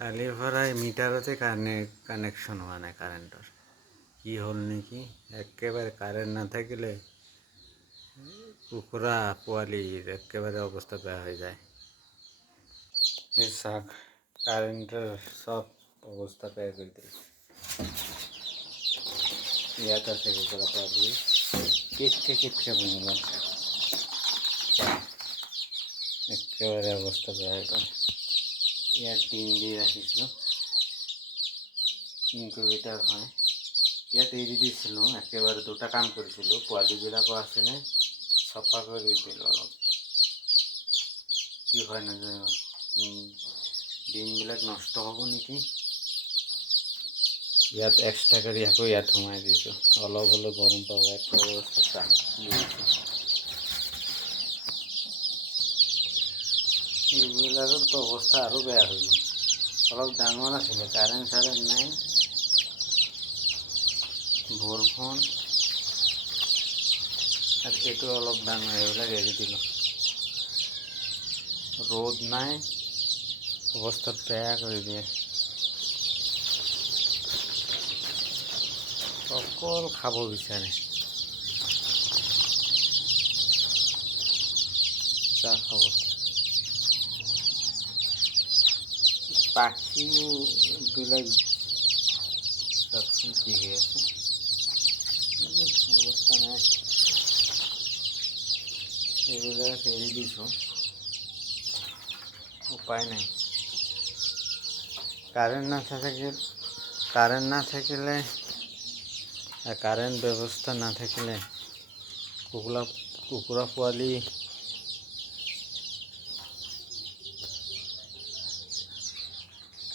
কালি ভৰাই মিটাৰতে কানেকশ্যন হোৱা নাই কাৰেণ্টৰ। কি হ'ল নেকি? একেবাৰে কাৰেণ্ট নাথাকিলে কুকুৰা পোৱালিৰ একেবাৰে অৱস্থা বেয়া হৈ যায়। এই চাওক, কাৰেণ্টৰ চব অৱস্থা বেয়া কৰি দিলে। ইয়াত আছে কুকুৰা পোৱালি, কেটকে বনি গ'ল। একেবাৰে অৱস্থা বেয়া হৈ গ'ল। ইয়াত টিন দি ৰাখিছোঁ, ইনকুবেটাৰ হয়। ইয়াত এৰি দিছিলোঁ, একেবাৰে দুটা কাম কৰিছিলোঁ। পোৱালিবিলাকো আছিলে, চফা কৰি দিলোঁ অলপ। কি হয় নাজানো, ডিমবিলাক নষ্ট হ'ব নেকি। ইয়াত এক্সট্ৰা কৰি আকৌ ইয়াত সোমাই দিছোঁ, অলপ হ'লেও গৰম পাব। একটা অৱস্থা এইবিলাকৰতো অৱস্থা আৰু বেয়া হৈ গ'ল। অলপ ডাঙৰ আছিলে, কাৰেণ্ট নাই, বৰষুণ আৰু এইটো অলপ ডাঙৰ, এইবিলাক এৰি দিলোঁ। ৰ'দ নাই, অৱস্থা বেয়া কৰি দিয়ে। অকল খাব বিচাৰে। চাহ খাব। পাখিবিলাক চাওকচোন কি হৈ আছে, অৱস্থা নাই। এইবিলাক এৰি দিছোঁ, উপায় নাই। কাৰেণ্ট নাথাকিলে কাৰেণ্ট ব্যৱস্থা নাথাকিলে কুকুৰা পোৱালি